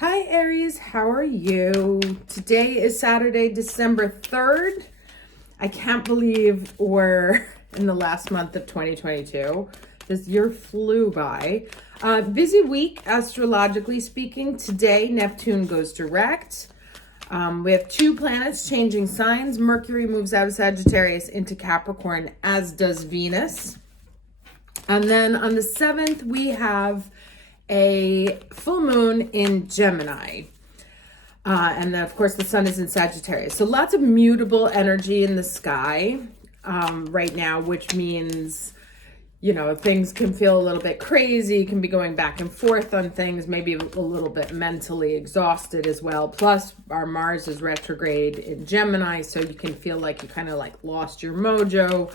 Hi Aries, how are you? Today is Saturday, December 3rd. I can't believe we're in the last month of 2022. This year flew by. Busy week, astrologically speaking. Today, Neptune goes direct. We have two planets changing signs. Mercury moves out of Sagittarius into Capricorn, as does Venus. And then on the 7th, we have a full moon in Gemini. And then, of course, the sun is in Sagittarius. So lots of mutable energy in the sky right now, which means, things can feel a little bit crazy. You can be going back and forth on things, maybe a little bit mentally exhausted as well. Plus, our Mars is retrograde in Gemini, so you can feel like you kind of like lost your mojo,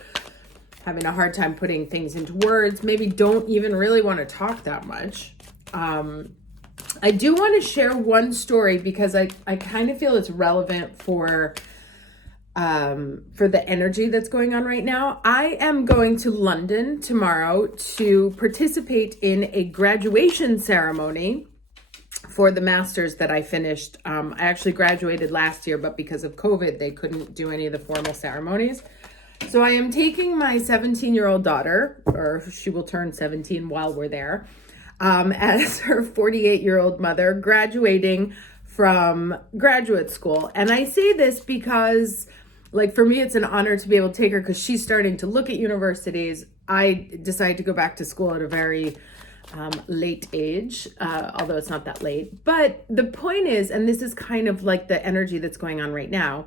having a hard time putting things into words, maybe don't even really want to talk that much. I do want to share one story because I kind of feel it's relevant for the energy that's going on right now. I am going to London tomorrow to participate in a graduation ceremony for the master's that I finished. I actually graduated last year, but because of COVID, they couldn't do any of the formal ceremonies. So I am taking my 17-year-old daughter, or she will turn 17 while we're there, as her 48-year-old mother graduating from graduate school. And I say this because, for me, it's an honor to be able to take her because she's starting to look at universities. I decided to go back to school at a very late age, although it's not that late. But the point is, and this is kind of like the energy that's going on right now,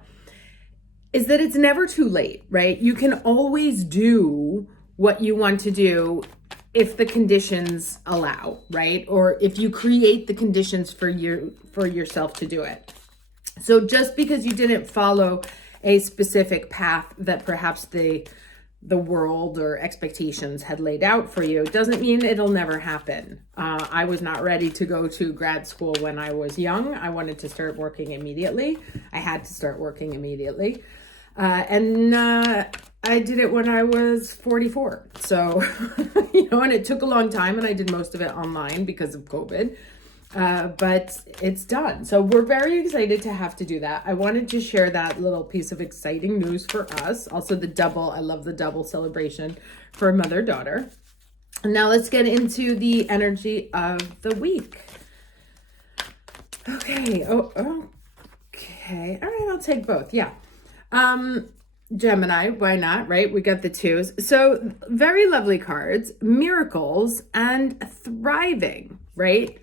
is that it's never too late, right? You can always do what you want to do if the conditions allow, right? Or if you create the conditions for yourself to do it. So just because you didn't follow a specific path that perhaps the world or expectations had laid out for you doesn't mean it'll never happen. I was not ready to go to grad school when I was young. I wanted to start working immediately. I had to start working immediately. And I did it when I was 44. So, and it took a long time and I did most of it online because of COVID. But it's done. So we're very excited to have to do that. I wanted to share that little piece of exciting news for us. Also I love the double celebration for mother-daughter. And now let's get into the energy of the week. Okay. Okay. All right. I'll take both. Yeah. Gemini, why not, right? We got the twos. So very lovely cards, miracles and thriving, right?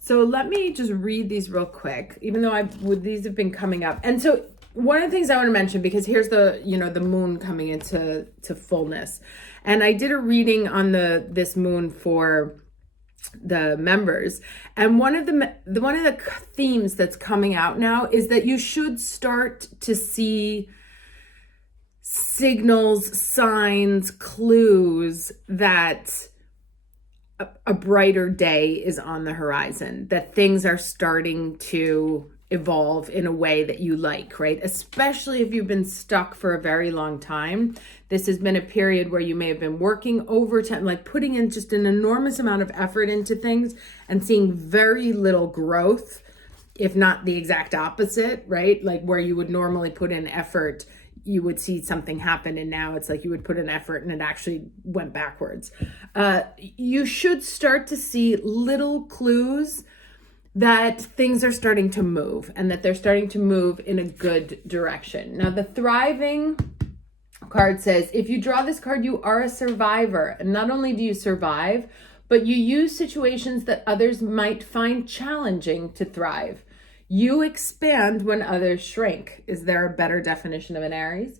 So let me just read these real quick, even though these have been coming up. And so one of the things I want to mention, because here's the moon coming into fullness. And I did a reading on this moon for the members. And one of the themes that's coming out now is that you should start to see signals, signs, clues that a brighter day is on the horizon, that things are starting to evolve in a way that you like, right? Especially if you've been stuck for a very long time. This has been a period where you may have been working overtime, like putting in just an enormous amount of effort into things and seeing very little growth, if not the exact opposite, right? Like where you would normally put in effort, you would see something happen, and now it's like you would put an effort and it actually went backwards. You should start to see little clues that things are starting to move and that they're starting to move in a good direction. Now, the thriving card says, if you draw this card, you are a survivor. And not only do you survive, but you use situations that others might find challenging to thrive. You expand when others shrink. Is there a better definition of an Aries?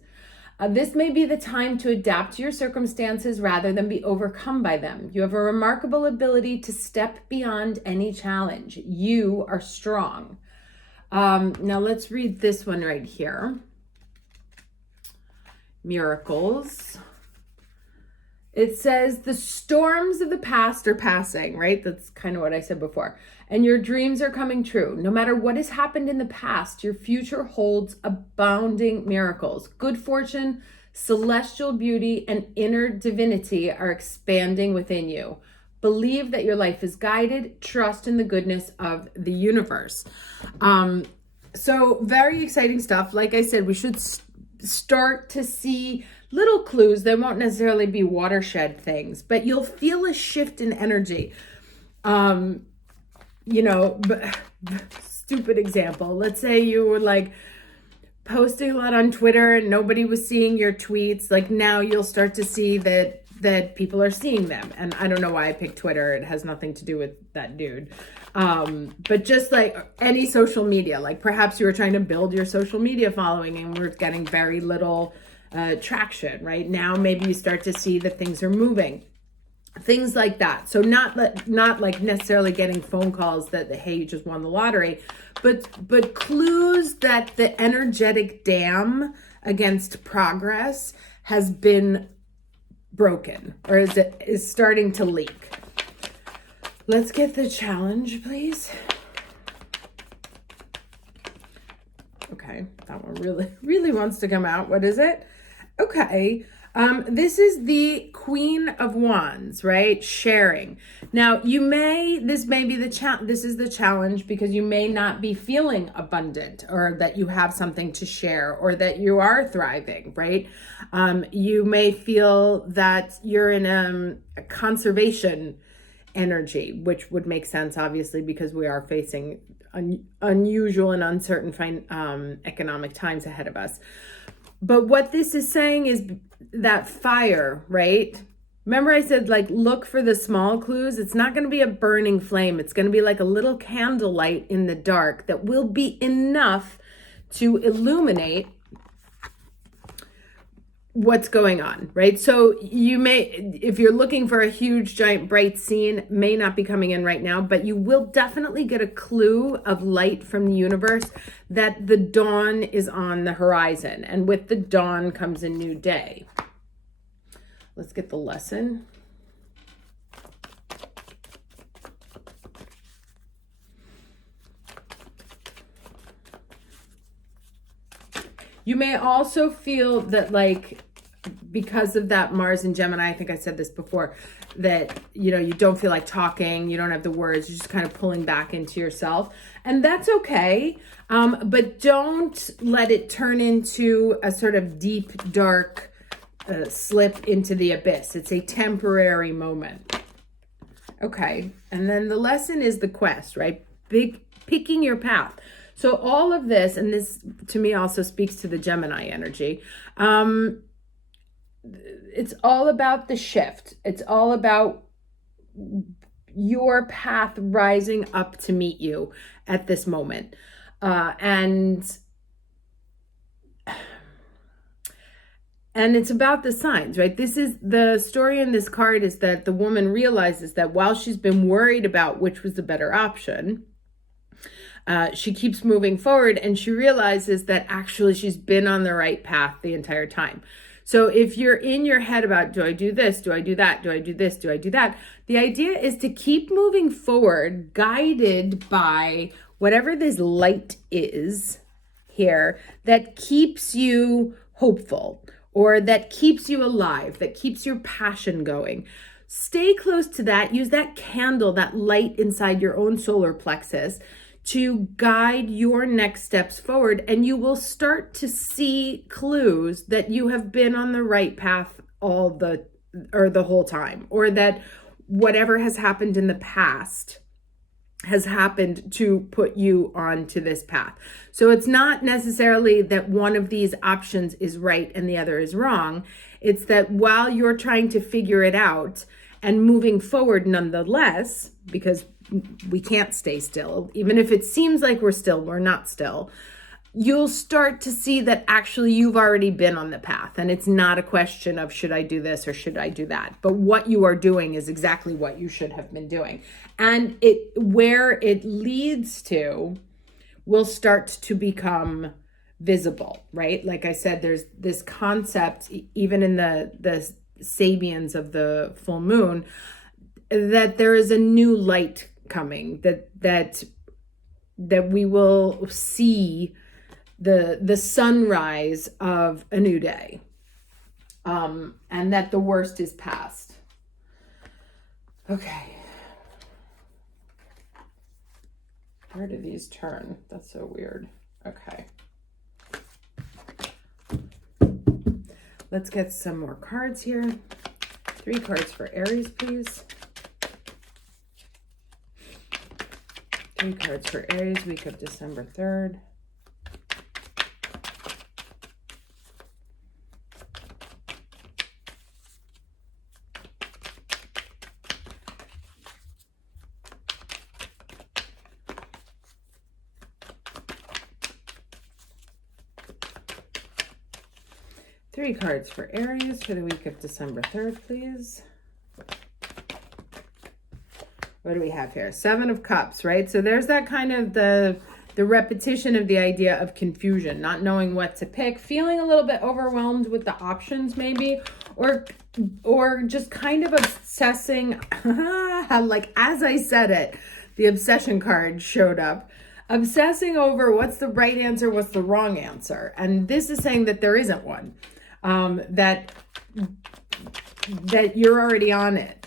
This may be the time to adapt to your circumstances rather than be overcome by them. You have a remarkable ability to step beyond any challenge. You are strong. Now let's read this one right here. Miracles. It says the storms of the past are passing, right? That's kind of what I said before. And your dreams are coming true. No matter what has happened in the past, your future holds abounding miracles. Good fortune, celestial beauty, and inner divinity are expanding within you. Believe that your life is guided. Trust in the goodness of the universe. So very exciting stuff. Like I said, we should start to see little clues. They won't necessarily be watershed things, but you'll feel a shift in energy. Stupid example. Let's say you were like posting a lot on Twitter and nobody was seeing your tweets. Like now you'll start to see that people are seeing them. And I don't know why I picked Twitter. It has nothing to do with that dude. But just like any social media, like perhaps you were trying to build your social media following and we're getting very little traction, right? Now maybe you start to see that things are moving. Things like that. So not like necessarily getting phone calls that, hey, you just won the lottery, but clues that the energetic dam against progress has been broken or is starting to leak. Let's get the challenge, please. Okay, that one really wants to come out. What is it? Okay. This is the Queen of Wands, right? Sharing. Now, this is the challenge because you may not be feeling abundant or that you have something to share or that you are thriving, right? You may feel that you're in a conservation energy, which would make sense, obviously, because we are facing unusual and uncertain economic times ahead of us. But what this is saying is that fire, right? Remember I said, like, look for the small clues. It's not going to be a burning flame. It's going to be like a little candlelight in the dark that will be enough to illuminate what's going on, right? So you may, if you're looking for a huge, giant, bright scene, may not be coming in right now, but you will definitely get a clue of light from the universe that the dawn is on the horizon. And with the dawn comes a new day. Let's get the lesson. You may also feel that, like, because of that Mars and Gemini, I think I said this before, that, you don't feel like talking, you don't have the words, you're just kind of pulling back into yourself. And that's okay. But don't let it turn into a sort of deep, dark slip into the abyss. It's a temporary moment. Okay. And then the lesson is the quest, right? Picking your path. So all of this, and this to me also speaks to the Gemini energy, it's all about the shift. It's all about your path rising up to meet you at this moment. And it's about the signs, right? This is the story in this card, is that the woman realizes that while she's been worried about which was the better option, she keeps moving forward and she realizes that actually she's been on the right path the entire time. So if you're in your head about, do I do this? Do I do that? Do I do this? Do I do that? The idea is to keep moving forward, guided by whatever this light is here that keeps you hopeful or that keeps you alive, that keeps your passion going. Stay close to that. Use that candle, that light inside your own solar plexus to guide your next steps forward, and you will start to see clues that you have been on the right path the whole time, or that whatever has happened in the past has happened to put you onto this path. So it's not necessarily that one of these options is right and the other is wrong. It's that while you're trying to figure it out and moving forward nonetheless, because we can't stay still. Even if it seems like we're not still. You'll start to see that actually you've already been on the path. And it's not a question of should I do this or should I do that? But what you are doing is exactly what you should have been doing. And where it leads to will start to become visible, right? Like I said, there's this concept, even in the Sabians of the full moon, that there is a new light coming, that we will see the sunrise of a new day, and that the worst is past. Okay, Where do these turn? That's so weird. Okay. Let's get some more cards here. 3 cards for Aries, please. 3 cards for Aries, week of December 3rd. Three cards for Aries for the week of December 3rd, please. What do we have here? 7 of Cups, right? So there's that kind of the repetition of the idea of confusion, not knowing what to pick, feeling a little bit overwhelmed with the options maybe, or just kind of obsessing, like as I said it, the obsession card showed up. Obsessing over what's the right answer, what's the wrong answer. And this is saying that there isn't one. That you're already on it.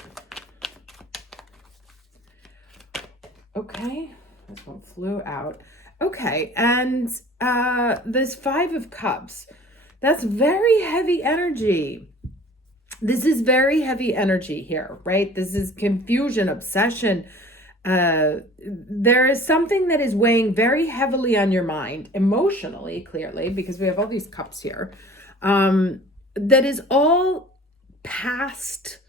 Okay, this one flew out. Okay, and this 5 of Cups, that's very heavy energy. This is very heavy energy here, right? This is confusion, obsession. There is something that is weighing very heavily on your mind, emotionally, clearly, because we have all these cups here. That is all past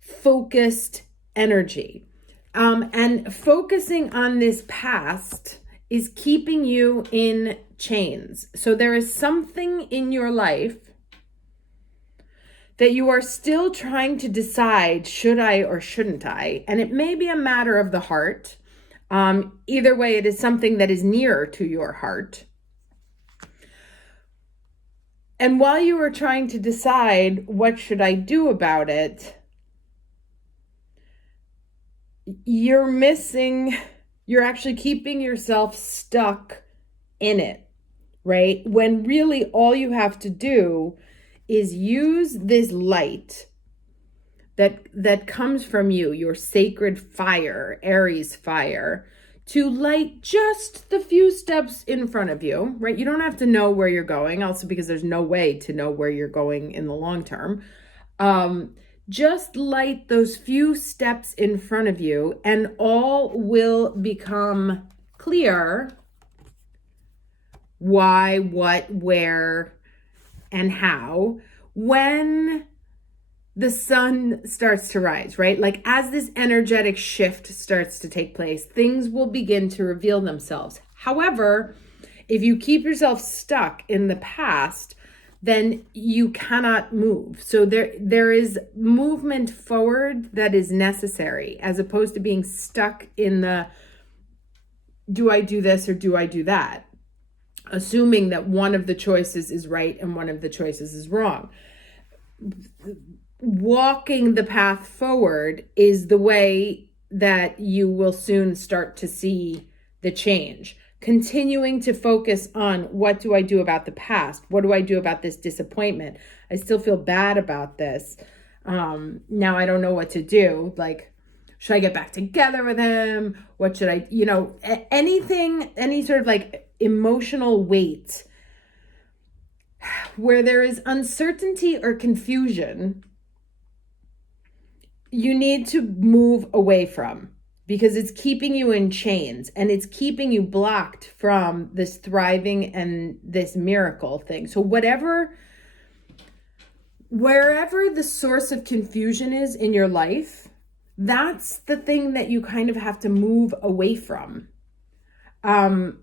focused energy. And focusing on this past is keeping you in chains. So there is something in your life that you are still trying to decide, should I or shouldn't I? And it may be a matter of the heart. Either way, it is something that is near to your heart. And while you are trying to decide what should I do about it, you're actually keeping yourself stuck in it, right? When really all you have to do is use this light that comes from you, your sacred fire, Aries fire, to light just the few steps in front of you, right? You don't have to know where you're going, also because there's no way to know where you're going in the long term. Just light those few steps in front of you and all will become clear. Why, what, where, and how when the sun starts to rise, right? Like as this energetic shift starts to take place, things will begin to reveal themselves. However, if you keep yourself stuck in the past, then you cannot move. So there is movement forward that is necessary, as opposed to being stuck in the, do I do this or do I do that? Assuming that one of the choices is right and one of the choices is wrong. Walking the path forward is the way that you will soon start to see the change. Continuing to focus on, what do I do about the past? What do I do about this disappointment? I still feel bad about this. Now I don't know what to do. Like, should I get back together with him? What should I, anything, any sort of like emotional weight where there is uncertainty or confusion, you need to move away from, because it's keeping you in chains and it's keeping you blocked from this thriving and this miracle thing. So wherever the source of confusion is in your life, that's the thing that you kind of have to move away from. In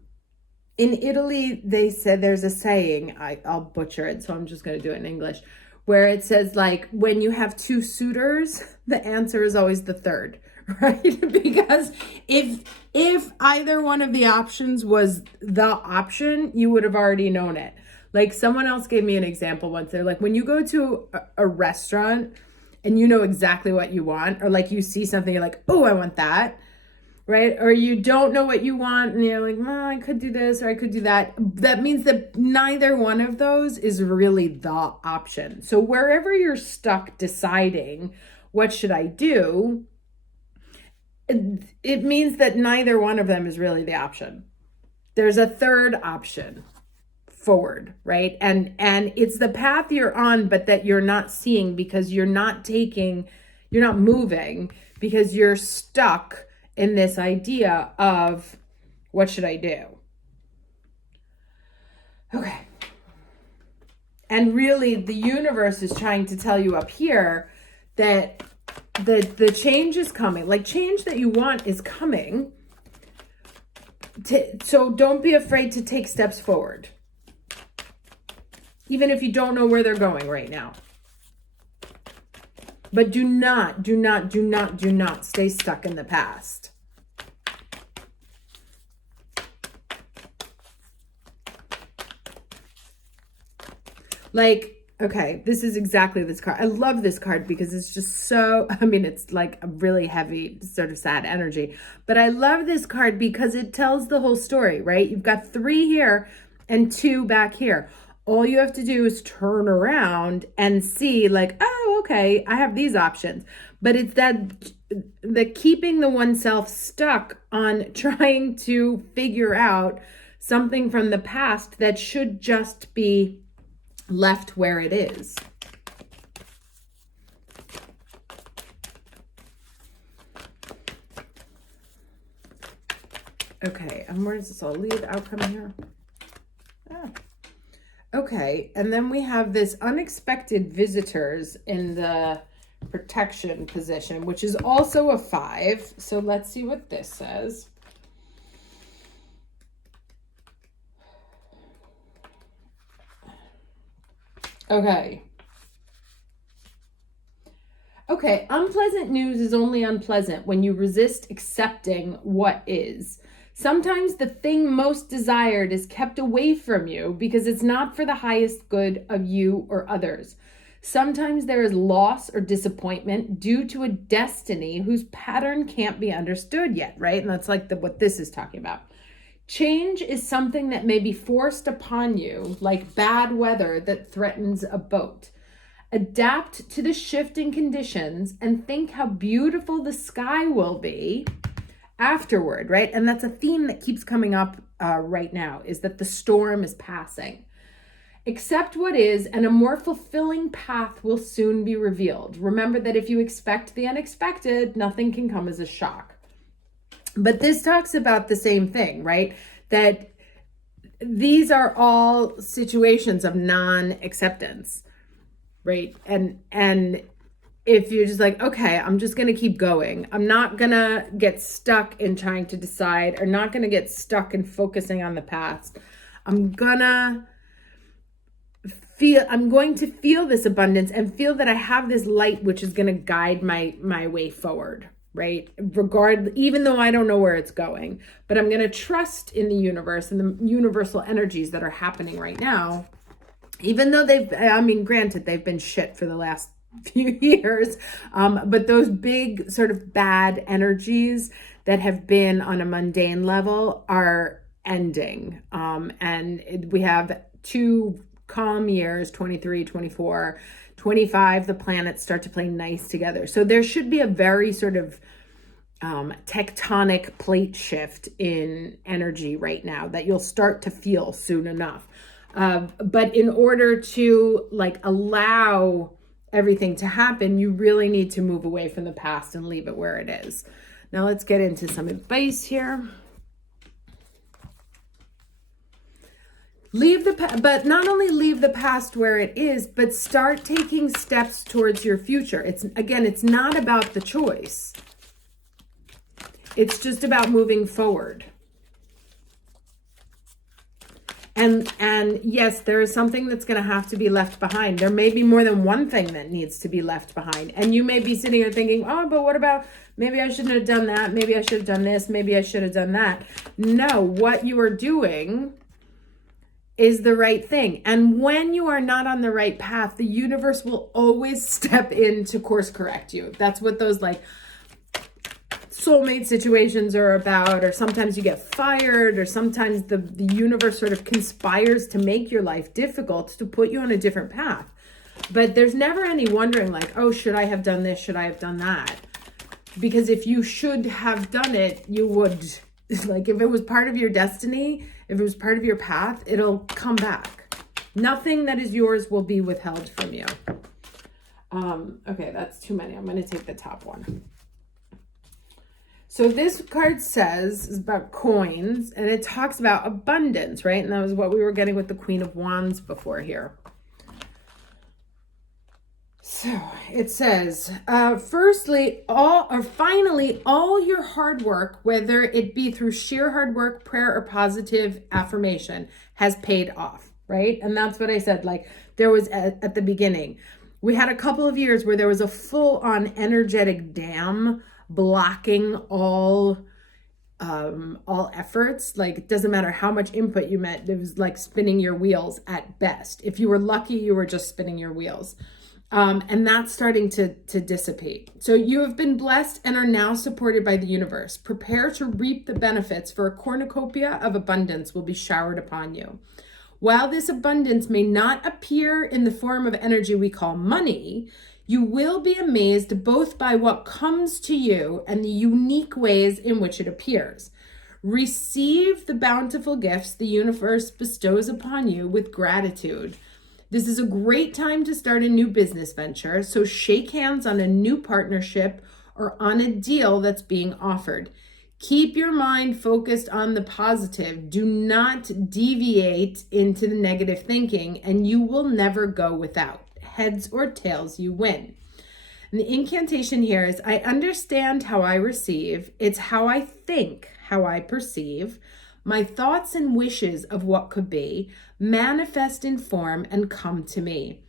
Italy, they said, there's a saying, I'll butcher it, so I'm just going to do it in English, where it says, like, when you have 2 suitors, the answer is always the third, right? Because if either one of the options was the option, you would have already known it. Like, someone else gave me an example once. They're like, when you go to a restaurant and you know exactly what you want, or like you see something, you're like, oh, I want that, right? Or you don't know what you want and you're like, well, I could do this or I could do that. That means that neither one of those is really the option. So wherever you're stuck deciding, what should I do? it means that neither one of them is really the option. There's a third option, forward, right? And it's the path you're on, but that you're not seeing because you're not moving, because you're stuck in this idea of, what should I do? Okay. And really the universe is trying to tell you up here that the change is coming. Like, change that you want is coming. So don't be afraid to take steps forward. Even if you don't know where they're going right now. But do not stay stuck in the past. Like, okay, this is exactly this card. I love this card because it's just so, I mean, it's like a really heavy, sort of sad energy. But I love this card because it tells the whole story, right? You've got 3 here and 2 back here. All you have to do is turn around and see, like, oh, okay, I have these options. But it's the keeping the oneself stuck on trying to figure out something from the past that should just be left where it is. Okay, and where does this all lead? Outcome here. Ah. Okay, and then we have this unexpected visitors in the protection position, which is also a 5. So let's see what this says. Okay. Okay, unpleasant news is only unpleasant when you resist accepting what is. Sometimes the thing most desired is kept away from you because it's not for the highest good of you or others. Sometimes there is loss or disappointment due to a destiny whose pattern can't be understood yet, right? And that's like what this is talking about. Change is something that may be forced upon you, like bad weather that threatens a boat. Adapt to the shifting conditions and think how beautiful the sky will be afterward, right? And that's a theme that keeps coming up right now, is that the storm is passing. Accept what is, and a more fulfilling path will soon be revealed. Remember that if you expect the unexpected, nothing can come as a shock. But this talks about the same thing, right? That these are all situations of non-acceptance, right? And if you're just like, okay, I'm just going to keep going. I'm not going to get stuck in trying to decide, or not going to get stuck in focusing on the past. I'm going to feel this abundance and feel that I have this light, which is going to guide my way forward. Right? Even though I don't know where it's going, but I'm going to trust in the universe and the universal energies that are happening right now, even though granted, they've been shit for the last few years. But those big sort of bad energies that have been on a mundane level are ending. And we have 2 calm years, 23, 24, 25, the planets start to play nice together. So there should be a very sort of tectonic plate shift in energy right now that you'll start to feel soon enough. But in order to allow everything to happen, you really need to move away from the past and leave it where it is. Now let's get into some advice here. But not only leave the past where it is, but start taking steps towards your future. It's not about the choice. It's just about moving forward. And yes, there is something that's going to have to be left behind. There may be more than one thing that needs to be left behind. And you may be sitting here thinking, oh, but what about, maybe I shouldn't have done that. Maybe I should have done this. Maybe I should have done that. No, what you are doing is the right thing. And when you are not on the right path, the universe will always step in to course correct you. That's what those soulmate situations are about, or sometimes you get fired, or sometimes the universe sort of conspires to make your life difficult to put you on a different path. But there's never any wondering oh, should I have done this? Should I have done that? Because if you should have done it, you would. Like if it was part of your destiny, if it was part of your path, it'll come back. Nothing that is yours will be withheld from you. Okay, that's too many. I'm going to take the top one. So this card says, is about coins, and it talks about abundance, right? And that was what we were getting with the Queen of Wands before here. So it says, finally, all your hard work, whether it be through sheer hard work, prayer, or positive affirmation, has paid off, right? And that's what I said, like there was at the beginning. We had a couple of years where there was a full-on energetic dam blocking all efforts. Like it doesn't matter how much input you met, it was like spinning your wheels at best. If you were lucky, you were just spinning your wheels. And that's starting to dissipate. So you have been blessed and are now supported by the universe. Prepare to reap the benefits, for a cornucopia of abundance will be showered upon you. While this abundance may not appear in the form of energy we call money, you will be amazed both by what comes to you and the unique ways in which it appears. Receive the bountiful gifts the universe bestows upon you with gratitude. This is a great time to start a new business venture, so shake hands on a new partnership or on a deal that's being offered. Keep your mind focused on the positive. Do not deviate into the negative thinking, and you will never go without. Heads or tails, you win. And the incantation here is, I understand how I receive. It's how I think, how I perceive. My thoughts and wishes of what could be manifest in form and come to me.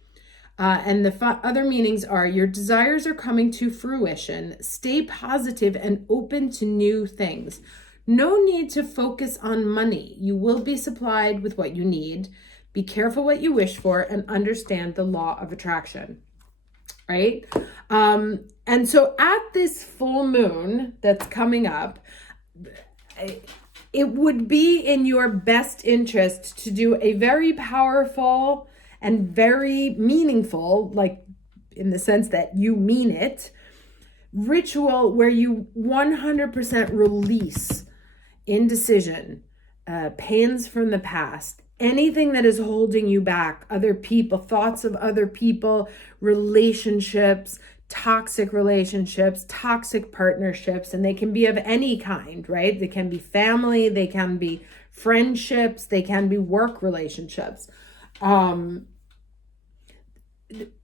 And the other meanings are, your desires are coming to fruition. Stay positive and open to new things. No need to focus on money. You will be supplied with what you need. Be careful what you wish for and understand the law of attraction, right? And so at this full moon that's coming up, it would be in your best interest to do a very powerful and very meaningful, like in the sense that you mean it, ritual where you 100% release indecision, pains from the past, anything that is holding you back, other people, thoughts of other people, relationships, toxic partnerships, and they can be of any kind, right? They can be family, they can be friendships, they can be work relationships.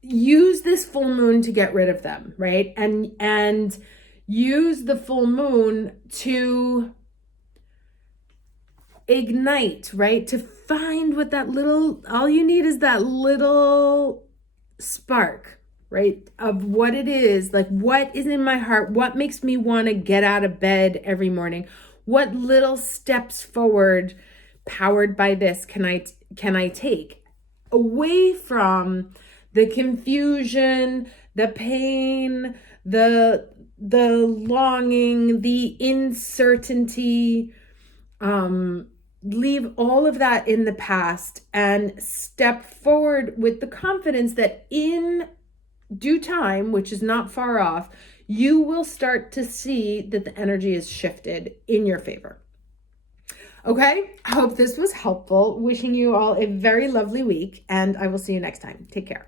Use this full moon to get rid of them, right? And use the full moon to ignite, right? To find what that little, all you need is that little spark, right? Of what it is, like what is in my heart, what makes me want to get out of bed every morning, what little steps forward powered by this can I take away from the confusion, the pain, the longing, the uncertainty. Leave all of that in the past and step forward with the confidence that in due time, which is not far off, you will start to see that the energy is shifted in your favor. Okay, I hope this was helpful. Wishing you all a very lovely week, and I will see you next time. Take care.